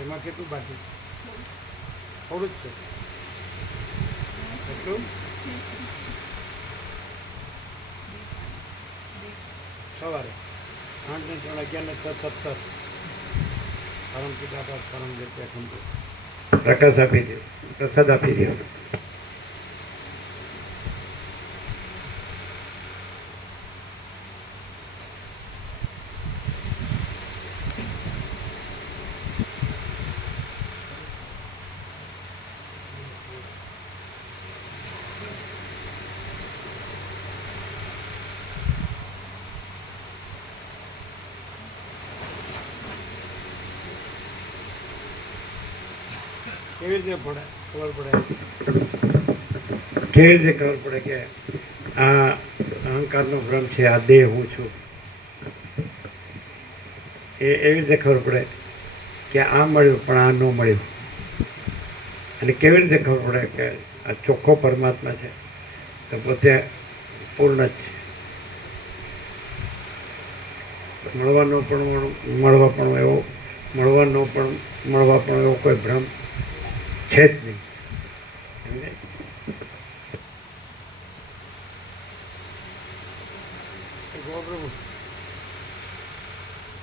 એમાં કેટલું બાકી? થોડું જ છે. એટલું? સવારે આઠ ને ત્રણ અગિયાર ને છ સત્તર પરમ પિતા પર પરમ જે પ્રકાશ આપી દો. પ્રસાદ આપી દો. કેવી રીતે પડે ખબર પડે. કેવી રીતે ખબર પડે કે આ અહંકારનો ભ્રમ છે, આ દેહ હું છું? એ એવી રીતે ખબર પડે કે આ મળ્યું પણ આ ન મળ્યું. અને કેવી રીતે ખબર પડે કે આ ચોખ્ખો પરમાત્મા છે? તો પોતે પૂર્ણ જ છે. મળવાનો પણ મળવા પણ એવો મળવાનો પણ, મળવા પણ એવો કોઈ ભ્રમ છે જ નહીં સમજાય? ગોપ્રભુ